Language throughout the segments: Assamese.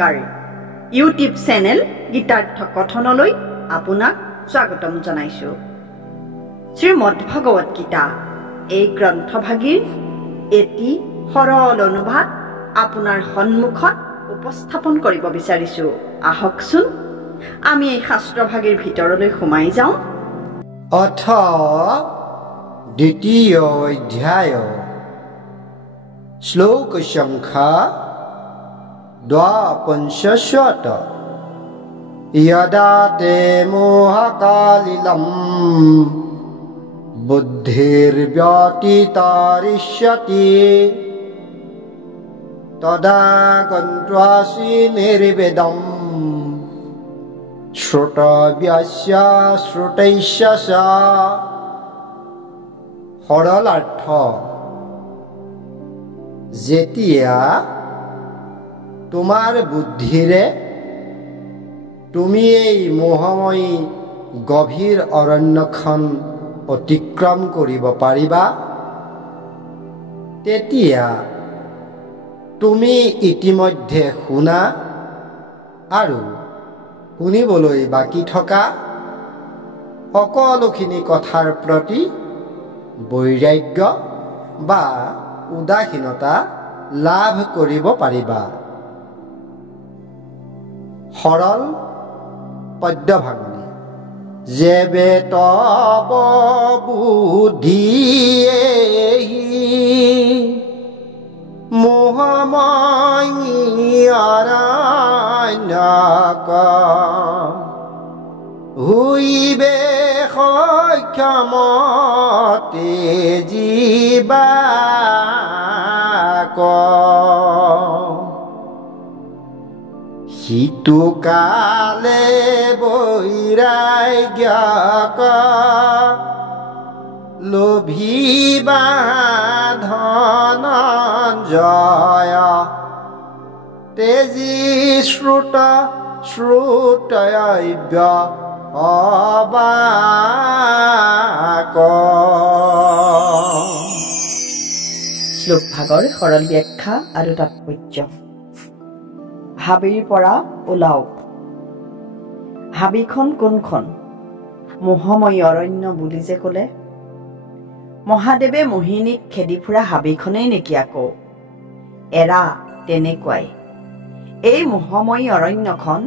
নমস্কাৰ ইউটিউব চেনেল গীতাৰ্থ কথনলৈ আপোনাক স্বাগতম জনাইছো। শ্ৰীমদ ভগৱত গীতা এই গ্ৰন্থভাগীৰ এটি সৰল অনুবাদ আপোনাৰ সন্মুখত উপস্থাপন কৰিব বিচাৰিছো। আহকচোন আমি এই শাস্ত্ৰভাগীৰ ভিতৰলৈ সোমাই যাওঁ। অথ দ্বিতীয় অধ্যায় শ্লোক সংখ্যা ২৫ यदा ते मोहकालिलं बुद्धिर्व्यतितारिष्यति तदा गन्त्वासि निर्वेदं श्रुतव्यस्य श्रुतैश्च সৰলাৰ্থ যেতিয়া তোমাৰ বুদ্ধিৰে তুমি এই মোহময়ী গভীৰ অৰণ্যখন অতিক্ৰম কৰিব পাৰিবা, তেতিয়া তুমি ইতিমধ্যে শুনা আৰু শুনিবলৈ বাকী থকা সকলোখিনি কথাৰ প্ৰতি বৈৰাগ্য বা উদাসীনতা লাভ কৰিব পাৰিবা। সৰল পদ্যভাঙনি যেবে তব বুদ্ধিয়েহি মোহময়ী অৰণ্যক হুইবে সক্ষম জীবাক সিটো কালে বৈৰাগ্যক লোভিবা ধনঞ্জয় তেজী শ্ৰুত শ্ৰুতয়ব্য অবাক। শ্লোক ভাগৰ সৰল ব্যাখ্যা আৰু তাৎপৰ্য। হাবিৰ পৰা ওলাওক। হাবিখন কোনখন? মোহময়ী অৰণ্য বুলি যে ক'লে, মহাদেৱে মোহিনীক খেদি ফুৰা হাবিখনেই নেকি আকৌ? এৰা তেনেকুৱাই। এই মোহময়ী অৰণ্যখন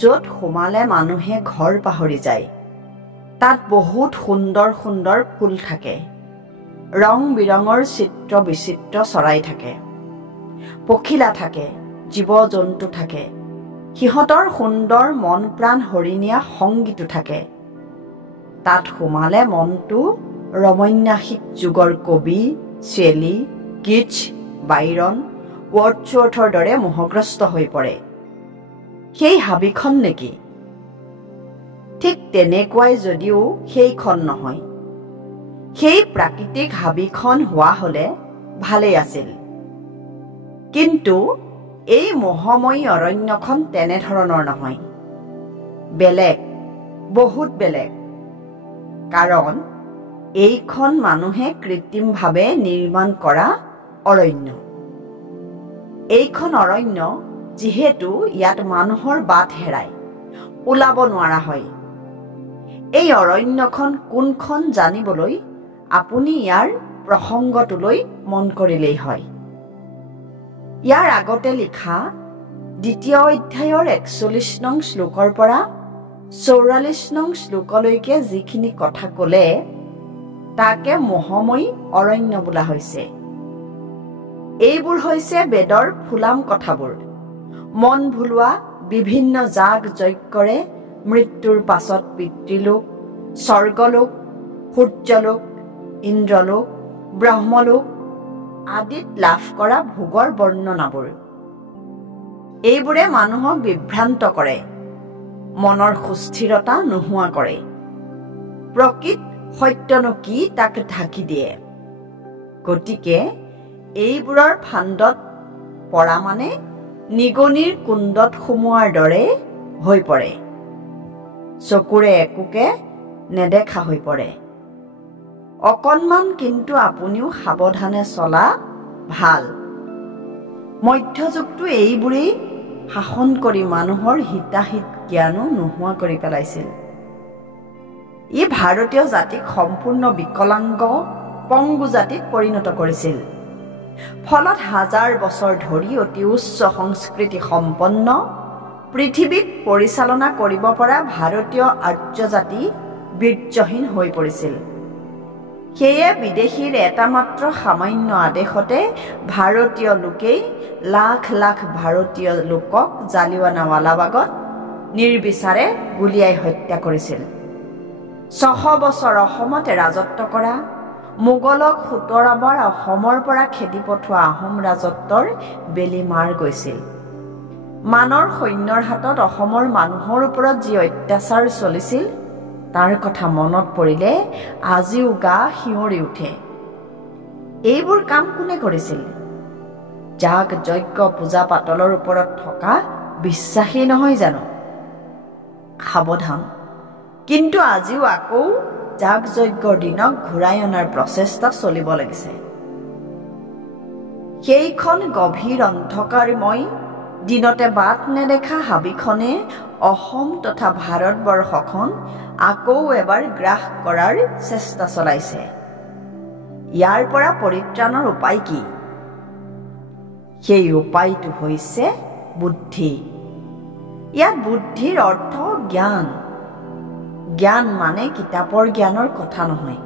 য'ত সোমালে মানুহে ঘৰ পাহৰি যায়। তাত বহুত সুন্দৰ সুন্দৰ ফুল থাকে, ৰং বিৰঙৰ চিত্ৰ বিচিত্ৰ চৰাই থাকে, পখিলা থাকে, জীৱ জন্তু থাকে, সিহঁতৰ সুন্দৰ মন প্ৰাণ হৰিণীয়া সংগীতো থাকে। তাত সোমালে মনটো ৰমন্যাসিক যুগৰ কবি, শেলী, কিটছ, বাইৰন, ৱৰ্ডছৱৰ্থৰ দৰে মোহগ্ৰস্ত হৈ পৰে। সেই হাবিখন নেকি? ঠিক তেনেকুৱাই যদিও সেইখন নহয়। সেই প্ৰাকৃতিক হাবিখন হোৱা হলে ভালেই আছিল, কিন্তু এই মোহময়ী অৰণ্যখন তেনেধৰণৰ নহয়, বেলেগ, বহুত বেলেগ। কাৰণ এইখন মানুহে কৃত্ৰিমভাৱে নিৰ্মাণ কৰা অৰণ্য। এইখন অৰণ্য যিহেতু ইয়াত মানুহৰ বাট হেৰাই ওলাব নোৱাৰা হয়। এই অৰণ্যখন কোনখন জানিবলৈ আপুনি ইয়াৰ প্ৰসংগটোলৈ মন কৰিলেই হয়। ইয়াৰ আগতে লিখা দ্বিতীয় অধ্যায়ৰ 41 নং শ্লোকৰ পৰা 44 নং শ্লোকলৈকে যিখিনি কথা ক'লে তাকে মোহময়ী অৰণ্য বোলা হৈছে। এইবোৰ হৈছে বেদৰ ফুলাম কথাবোৰ, মন ভুলোৱা বিভিন্ন যাগ যজ্ঞৰে মৃত্যুৰ পাছত পিতৃলোক, স্বৰ্গলোক, সূৰ্যলোক, ইন্দ্ৰলোক, ব্ৰহ্মলোক আদিত লাভ কৰা ভোগৰ বৰ্ণনাবোৰ। এইবোৰে মানুহক বিভ্ৰান্ত কৰে, মনৰ সুস্থিৰতা নোহোৱা কৰে, প্ৰকৃত সত্যনো কি তাক ঢাকি দিয়ে। গতিকে এইবোৰৰ ফান্দত পৰা মানে নিগনিৰ কুণ্ডত সোমোৱাৰ দৰে হৈ পৰে, চকুৰে একোকে নেদেখা হৈ পৰে। অকণমান কিন্তু আপুনিও সাৱধানে চলা ভাল। মধ্যযুগটো এইবোৰেই শাসন কৰি মানুহৰ হিতাহিত জ্ঞানো নোহোৱা কৰি পেলাইছিল। ই ভাৰতীয় জাতিক সম্পূৰ্ণ বিকলাংগ পংগু জাতিত পৰিণত কৰিছিল। ফলত হাজাৰ বছৰ ধৰি অতি উচ্চ সংস্কৃতি সম্পন্ন পৃথিৱীক পৰিচালনা কৰিব পৰা ভাৰতীয় আৰ্য জাতি বীৰ্যহীন হৈ পৰিছিল। সেয়ে বিদেশীৰ এটা মাত্ৰ সামান্য আদেশতে ভাৰতীয় লোকেই লাখ লাখ ভাৰতীয় লোকক জালিৱানাৱালাবাগত নিৰ্বিচাৰে গুলীয়াই হত্যা কৰিছিল। 600 বছৰ অসমতে ৰাজত্ব কৰা, মোগলক 17 বাৰ অসমৰ পৰা খেদি পঠোৱা আহোম ৰাজত্বৰ বেলি মাৰ গৈছিল। মানৰ সৈন্যৰ হাতত অসমৰ মানুহৰ ওপৰত যি অত্যাচাৰ চলিছিল তাৰ কথা মনত পৰিলে আজিও গা শিয়ৰি উঠে। এইবোৰ কাম কোনে কৰিছিল? যাগ যজ্ঞ পূজা পাতলৰ ওপৰত থকা বিশ্বাসী নহয় জানো? সাৱধান, কিন্তু আজিও আকৌ যাগ যজ্ঞৰ দিনক ঘূৰাই অনাৰ প্ৰচেষ্টা চলিব লাগিছে। সেইখন গভীৰ অন্ধকাৰময় দিনতে বাট নেদেখা হাবিখনে অসম তথা ভাৰতবৰ্ষখন আকৌ এবাৰ গ্ৰাস কৰাৰ চেষ্টা চলাইছে। ইয়াৰ পৰা পৰিত্ৰাণৰ উপায় কি? সেই উপায়টো হৈছে বুদ্ধি। ইয়াত বুদ্ধিৰ অৰ্থ জ্ঞান। জ্ঞান মানে কিতাপৰ জ্ঞানৰ কথা নহয়,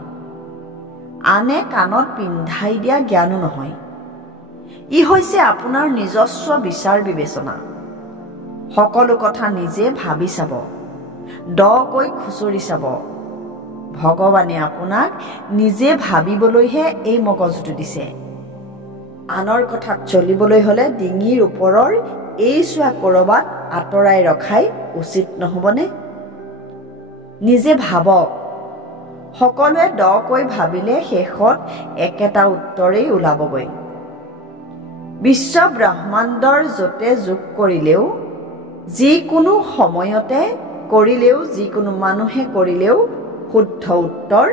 আনে কাণত পিন্ধাই দিয়া জ্ঞানো নহয়। ই হৈছে আপোনাৰ নিজস্ব বিচাৰ বিবেচনা। সকলো কথা নিজে ভাবি চাব, দকৈ খুচৰি চাব। ভগৱানে আপোনাক নিজে ভাবিবলৈহে এই মগজুটো দিছে। আনৰ কথাত চলিবলৈ হ'লে ডিঙিৰ ওপৰৰ এই চোৱা ক'ৰবাত আঁতৰাই ৰখাই উচিত নহ'বনে? নিজে ভাবক। সকলোৱে দকৈ ভাবিলে শেষত একেটা উত্তৰেই ওলাবগৈ। বিশ্ব ব্ৰহ্মাণ্ডৰ য'তে যোগ কৰিলেও, যিকোনো সময়তে কৰিলেও, যিকোনো মানুহে কৰিলেও শুদ্ধ উত্তৰ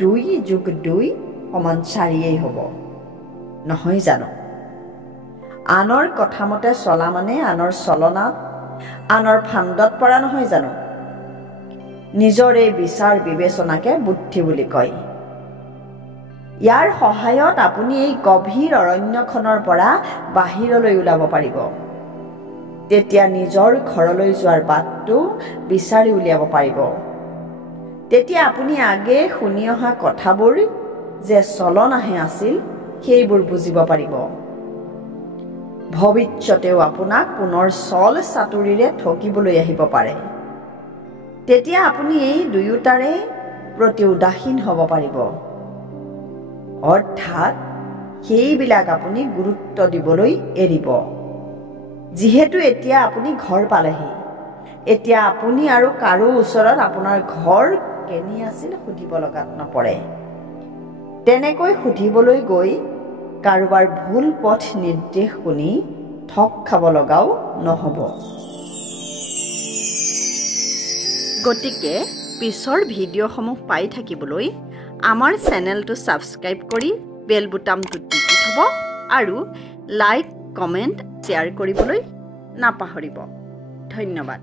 2 + 2 = 4 হ'ব, নহয় জানো? আনৰ কথামতে চলা মানে আনৰ চলনাত, আনৰ ফান্দত পৰা নহয় জানো? নিজৰ এই বিচাৰ বিবেচনাকে বুদ্ধি বুলি কয়। ইয়াৰ সহায়ত আপুনি এই গভীৰ অৰণ্যখনৰ পৰা বাহিৰলৈ ওলাব পাৰিব। তেতিয়া নিজৰ ঘৰলৈ যোৱাৰ বাটটো বিচাৰি উলিয়াব পাৰিব। তেতিয়া আপুনি আগে শুনি অহা কথাবোৰ যে চলনাহে আছিল সেইবোৰ বুজিব পাৰিব। ভৱিষ্যতেও আপোনাক পুনৰ চল চাতুৰিৰে ঠগিবলৈ আহিব পাৰে। তেতিয়া আপুনি এই দুয়োটাৰে প্ৰতি উদাসীন হ'ব পাৰিব। অৰ্থাৎ সেইবিলাক আপুনি গুৰুত্ব দিবলৈ এৰিব। যিহেতু এতিয়া আপুনি ঘৰ পালেহি, এতিয়া আপুনি আৰু কাৰো ওচৰত আপোনাৰ ঘৰ কেনি আছিল সুধিব লগাত নপৰে। তেনেকৈ সুধিবলৈ গৈ কাৰোবাৰ ভুল পথ নিৰ্দেশ শুনি ঠগ খাব লগাও নহ'ব। গতিকে পিছৰ ভিডিঅ'সমূহ পাই থাকিবলৈ আমাৰ চেনেলটো ছাবস্ক্ৰাইব কৰি বেল বুটামটো টিপি থ'ব আৰু লাইক, কমেণ্ট, শ্বেয়াৰ কৰিবলৈ নাপাহৰিব। ধন্যবাদ।